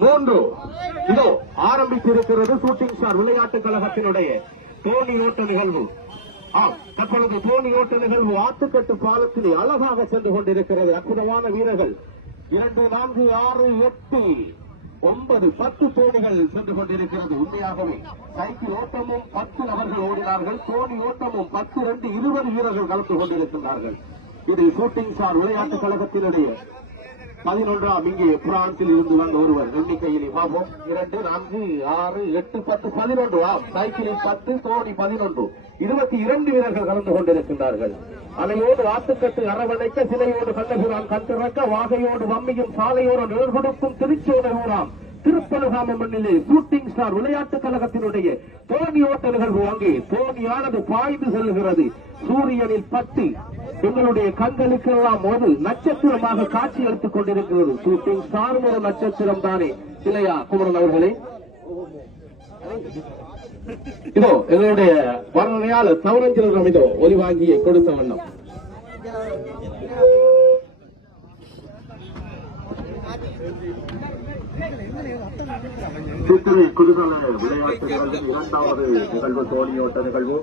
3 இதோ ஆரம்பித்திருக்கிறது shooting star விளையாட்டுக் கழகத்தினுடைய தோணி ஓட்ட நிகழ்வு. தற்பொழுது தோணி ஓட்ட நிகழ்வு ஆத்துக்கட்டு பாலத்திலே அழகாக சென்று கொண்டிருக்கிறது. அற்புதமான வீரர்கள் 2, 4, 6, 8, 9, 10 தோணிகள் சென்று கொண்டிருக்கிறது. உண்மையாகவே சைக்கிள் ஓட்டமும் 10 நபர்கள் ஓடினார்கள். தோணி ஓட்டமும் 10, 2, 20 வீரர்கள் கலந்து கொண்டிருக்கிறார்கள். இது ஷூட்டிங் ஸ்டார் விளையாட்டுக் கழகத்தினுடைய 11ஆம் இங்கே பிரான்சில் இருந்து வந்த ஒருவர் எண்ணிக்கையில் பார்ப்போம். 2, 4, 6, 8, 10, 11 சைக்கிளில் 10 தோணி 11 22 வீரர்கள் கலந்து கொண்டிருக்கின்றார்கள். அலையோடு ஆத்துக்கட்டு அரவணைக்க சிலையோடு கண்ணபிரான் கண்டிறக்க வாகையோடு வம்மியும் சாலையோடு நிழல் கொடுக்கும் திருச்சோலை ஊராம் திருப்பலகாம மண்ணிலே ஷூட்டிங் ஸ்டார் விளையாட்டுக் கழகத்தினுடைய தோணி ஓட்ட நிகழ்வு. அங்கே தோணியானது பாய்ந்து செல்கிறது. சூரியனில் 10 எங்களுடைய கண்களுக்கு எல்லாம் ஒரு நட்சத்திரமாக காட்சி எடுத்துக் கொண்டிருக்கிறது. ஷூட்டிங் ஸ்டார் ஒரு நட்சத்திரம் தானே இல்லையா குமரன் அவர்களே? இதோ எங்களுடைய வர்ணனையாளர் சௌரஞ்சலம் இதோ ஒலிவாங்கியை கொடுத்த வண்ணம். சித்திரை குதூகல விளையாட்டு நிகழ்வு 2வது நிகழ்வு தோணியோட்ட நிகழ்வு.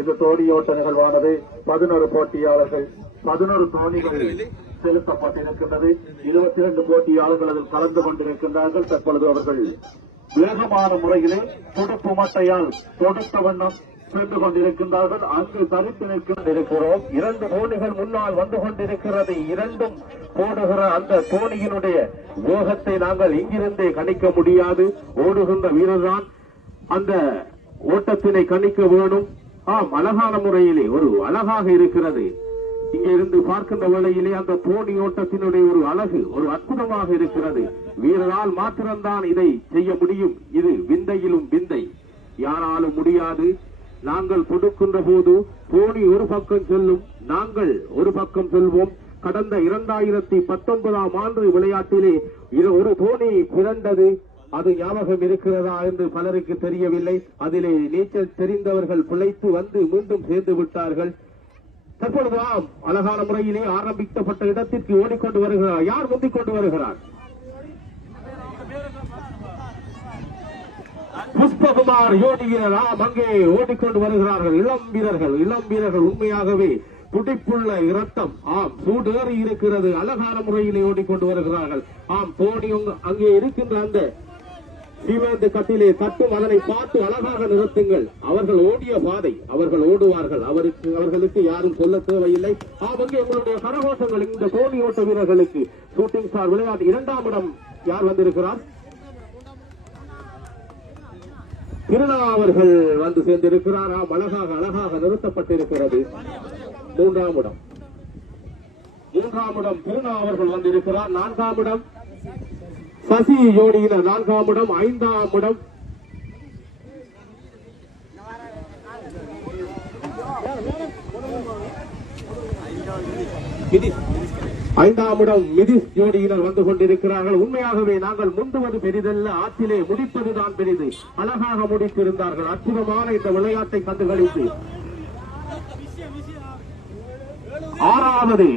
இந்த தோணியோட்ட நிகழ்வானது 11 போட்டியாளர்கள் 11 தோணிகள் செலுத்தப்பட்டிருக்கின்றது. 22 போட்டியாளர்கள் அதில் கலந்து கொண்டிருக்கின்றார்கள். தற்பொழுது அவர்கள் வேகமான முறையிலே துடுப்பு மட்டையால் தொடுத்த வண்ணம் சென்று கொண்டிருக்கின்றார்கள். அங்கு தரித்து நிற்கின்றோம். 2 தோணிகள் முன்னால் வந்து கொண்டிருக்கிறது. 2ம் போடுகிற அந்த தோணியினுடைய வேகத்தை நாங்கள் இங்கிருந்தே கணிக்க முடியாது. ஓடுகின்ற வீரர்தான் அந்த ஓட்டத்தினை கணிக்க வேணும். அழகான முறையிலே ஒரு அழகாக இருக்கிறது. இங்கே இருந்து பார்க்கின்ற வேளையிலே அந்த தோணி ஓட்டத்தினுடைய ஒரு அழகு ஒரு அற்புதமாக இருக்கிறது. வீரரால் மாத்திரம்தான் இதை செய்ய முடியும். இது விந்தையிலும் விந்தை, யாராலும் முடியாது. நாங்கள் கொடுக்கின்ற போது தோணி ஒரு பக்கம் செல்லும், நாங்கள் ஒரு பக்கம் செல்வோம். கடந்த 2019ஆம் ஆண்டு விளையாட்டிலே ஒரு தோணி பிறந்தது. அது ஞாபகம் இருக்கிறதா என்று பலருக்கு தெரியவில்லை. அதிலே நீச்சல் தெரிந்தவர்கள் பிழைத்து வந்து மீண்டும் சேர்ந்து விட்டார்கள். தற்பொழுது அழகான முறையிலே ஆரம்பிக்கப்பட்ட இடத்திற்கு ஓடிக்கொண்டு வருகிறார். யார் முந்திக் கொண்டு வருகிறார்? புஷ்பகுமார் யோடிகிறார். அங்கே ஓடிக்கொண்டு வருகிறார்கள் இளம் வீரர்கள். உண்மையாகவே துடிப்புள்ள இரத்தம் சூடேறி இருக்கிறது. அழகான முறையிலே ஓடிக்கொண்டு வருகிறார்கள். தோணி அங்கே இருக்கின்ற அந்த சீமேந்து கட்டிலே கட்டும் அதனை பார்த்து அழகாக நிறுத்துங்கள். அவர்கள் ஓடிய பாதை, அவர்கள் ஓடுவார்கள். அவர்களுக்கு யாரும் சொல்ல தேவையில்லை. அங்கே உங்களுடைய கரகோஷங்கள் இந்த தோணி ஓட்ட வீரர்களுக்கு ஷூட்டிங் ஸ்டார் விளையாட்டு 2ஆம் இடம் யார் வந்திருக்கிறார்? திருநா அவர்கள் வந்து சேர்ந்திருக்கிறார். அழகாக நிறுத்தப்பட்டிருக்கிறது. 3ஆம் இடம் திருநா அவர்கள் வந்திருக்கிறார். 4ஆம் இடம் சசி ஜோடியினர். 4ஆம் இடம் 5ஆம் இடம் மிதிஸ் ஜோடியினர் வந்து கொண்டிருக்கிறார்கள். உண்மையாகவே நாங்கள் முந்துவது பெரிதல்ல, ஆற்றிலே முடிப்பதுதான் பெரிது. அழகாக முடித்திருந்தார்கள். அற்புதமான இந்த விளையாட்டை கண்டுகளித்து 6வது